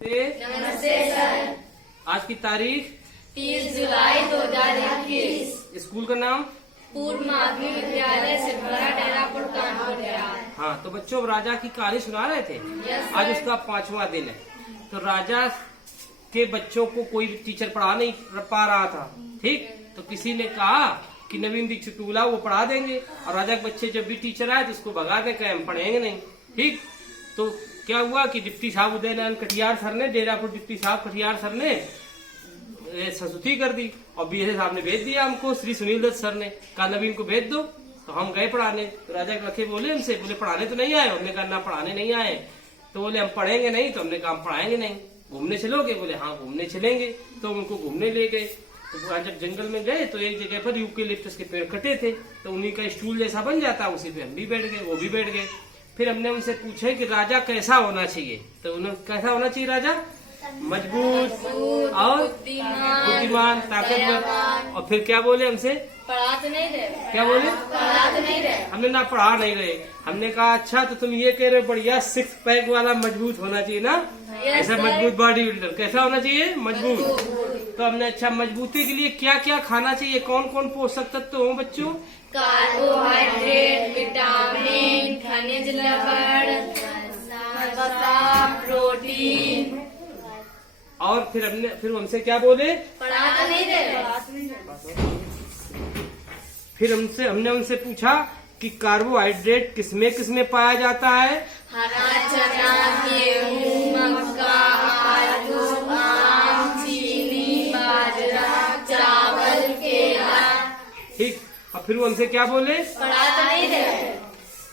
नमस्ते सर। आज की तारीख 30 जुलाई 2021। स्कूल का नाम पूर्व माध्यमिक विद्यालय सिद्धरा डेरापुर कानपुर बिहार। हाँ। तो बच्चों अब राजा की कहानी सुना रहे थे। यस आज सर। उसका 5वां दिन है। तो राजा के बच्चों को कोई टीचर पढ़ा नहीं पा रहा था। ठीक, तो किसी ने कहा कि नवीन दीक्षित टूला वो पढ़ा देंगे, और राजा के बच्चे जब भी टीचर आए तो उसको भगा दे, कहे हम पढ़ेंगे नहीं। ठीक, तो क्या हुआ कि डिप्टी साहब उदयनारायण कटियार सर ने, डेरापुर डिप्टी साहब कटियार सर ने संस्तुति कर दी, और बीए साहब ने भेज दिया हमको, श्री सुनील दत्त सर ने कहा नवीन को भेज दो। तो हम गए पढ़ाने। तो राजा के लखे बोले हमसे, बोले पढ़ाने तो नहीं आए। हमने कहा ना पढ़ाने नहीं आए। तो बोले हम पढ़ेंगे नहीं। तो हमने कहा हम पढ़ाएंगे नहीं। घूमने चलोगे? बोले हाँ घूमने चलेंगे। तो उनको घूमने ले गए। तो जब जंगल में गए तो एक जगह पर यूकेलिप्टस के पेड़ कटे थे, तो उन्हीं का स्टूल जैसा बन जाता, उसी पे हम भी बैठ गए, वो भी बैठ गए। फिर हमने उनसे पूछे कि राजा कैसा होना चाहिए। तो उन्होंने कैसा होना चाहिए राजा? मजबूत और बुद्धिमान, ताकतवर। और फिर क्या बोले हमसे? पढ़ा तो नहीं रहे। क्या बोले? पढ़ा तो नहीं रहे। हमने ना पढ़ा नहीं रहे। हमने कहा अच्छा तो तुम ये कह रहे हो बढ़िया 6 पैक वाला मजबूत होना चाहिए ना, ऐसा मजबूत बॉडी बिल्डर कैसा होना चाहिए? मजबूत। तो हमने अच्छा मजबूती के लिए क्या क्या खाना चाहिए, कौन कौन पोषक तत्व हो बच्चों? कार्बोहाइड्रेट, विटामिन, खनिज लवण, वसा, प्रोटीन। और फिर हमसे क्या बोले? पढ़ा तो नहीं रहे। फिर हमने उनसे पूछा कि कार्बोहाइड्रेट किसमें किसमें पाया जाता है? हरा चना, गेहूँ, मक्का, आलू, आम, चीनी, बाजरा, चावल, केला। ठीक, और फिर वो हमसे क्या बोले? पढ़ा तो नहीं रहे।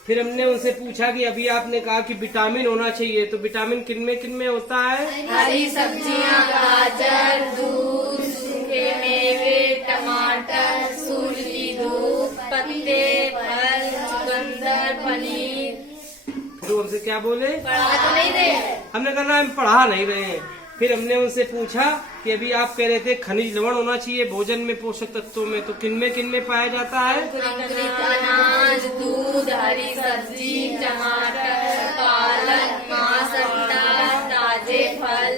फिर हमने उनसे पूछा कि अभी आपने कहा कि विटामिन होना चाहिए, तो विटामिन किनमें होता है? हरी सब्जियाँ, गाजर, दूध, सूखे मेवे, टमाटर, सूर्य की धूप, पत्ते, फल, चुकंदर, पनीर। फिर वो हमसे क्या बोले? पढ़ा तो नहीं रहे। हमने कहा ना हम पढ़ा नहीं रहे हैं। फिर हमने उनसे पूछा कि अभी आप कह रहे थे खनिज लवण होना चाहिए भोजन में, पोषक तत्वों में, तो किनमें पाया जाता है? अंकुरित अनाज, दूध, हरी सब्जी, टमाटर, पालक, मांस, अंडा, ताजे फल।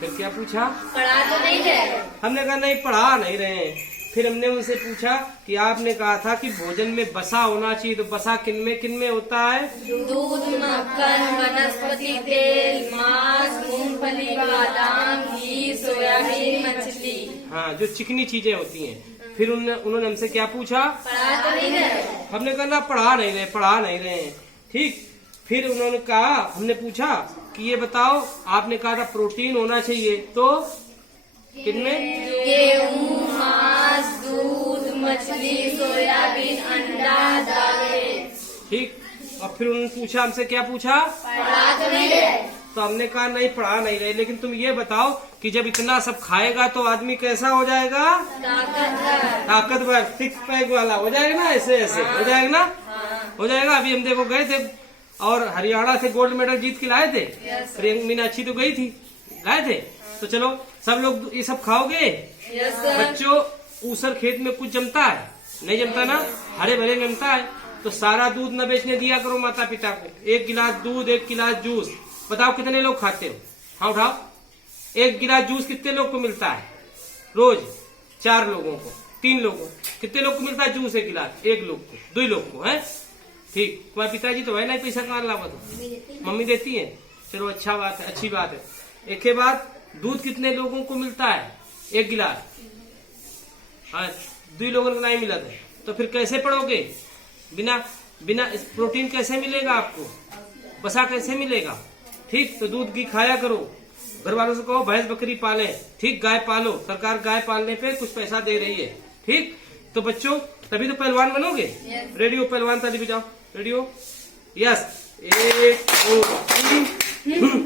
फिर क्या पूछा? पढ़ा तो नहीं रहे। हमने कहा नहीं पढ़ा नहीं रहे हैं। फिर हमने उनसे पूछा कि आपने कहा था कि भोजन में बसा होना चाहिए, तो बसा किनमें होता है? दूध, मक्खन, वनस्पति तेल, मांस, मूंगफली, बादाम, घी, सोयाबीन, मछली। हाँ, जो चिकनी चीजें होती हैं। फिर उन्होंने हमसे क्या पूछा? पढ़ा तो नहीं रहे। हमने कहा ना पढ़ा नहीं रहे हैं। ठीक, फिर उन्होंने कहा, हमने पूछा कि ये बताओ आपने कहा था प्रोटीन होना चाहिए, तो किनमें? गेहूँ, मांस, दूध, मछली, सोयाबीन, अंडा, दालें। ठीक, और फिर उन्होंने पूछा, हमसे क्या पूछा? पढ़ा तो नहीं रहे। तो हमने कहा नहीं पढ़ा नहीं रहे, लेकिन तुम ये बताओ कि जब इतना सब खाएगा तो आदमी कैसा हो जाएगा? ताकतवर, 6 पैक वाला हो जाएगा ना, ऐसे हो जाएगा ना। हो जाएगा। अभी हम देखो गए थे और हरियाणा से गोल्ड मेडल जीत के लाए थे। प्रियंका मीनाक्षी तो गई थी, लाए थे। तो चलो सब लोग ये सब खाओगे? बच्चों ऊसर खेत में कुछ जमता है? नहीं जमता ना, हरे भरे जमता है। तो सारा दूध न बेचने दिया करो माता पिता को। 1 गिलास दूध, 1 गिलास जूस। बताओ कितने लोग खाते हो? हाँ उठाओ। 1 गिलास जूस कितने लोग को मिलता है रोज? 4 लोगों को, 3 लोगों। कितने लोग को मिलता है जूस 1 गिलास? 1 लोग को, 2 लोग को है। ठीक, तुम्हारे पिताजी तो है ना, पैसा कहाँ लावा? तो मम्मी देती है। चलो अच्छा बात है, अच्छी बात है। एक के बाद दूध कितने लोगों को मिलता है? 1 गिलास। हाँ, 2 लोगों को नहीं मिला था। तो फिर कैसे पढ़ोगे? बिना प्रोटीन कैसे मिलेगा आपको? बसा कैसे मिलेगा? ठीक, तो दूध घी खाया करो। घर वालों से कहो भैंस बकरी पाले। ठीक, गाय पालो, सरकार गाय पालने पे कुछ पैसा दे रही है। ठीक, तो बच्चों तभी तो पहलवान बनोगे। रेडियो पहलवान ताली बजाओ। Radio, yes. 1 2 3